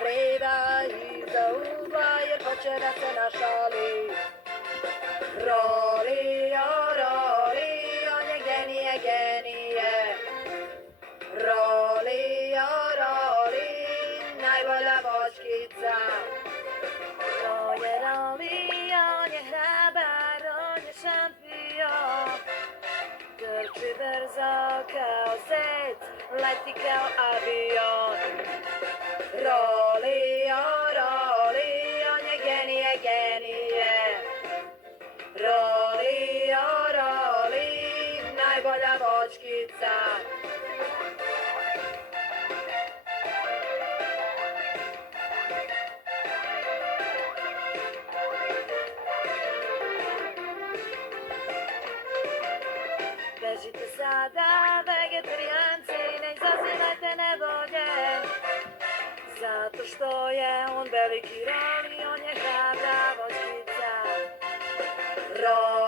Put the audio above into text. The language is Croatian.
gleda iza ugla jer hoće da se našali. Roli, on je genije. Roli, najbolja voćkica. Roli, on je hrabar, on je šampion. Trči brzo kao zec, leti kao avion. Roli, on je genije. Roli, najbolja voćkica. Bežite sada, vegetarijanci, ne izazivajte nevolje. Zato što je on veliki Roli, on je hrabra voćkica. Roli.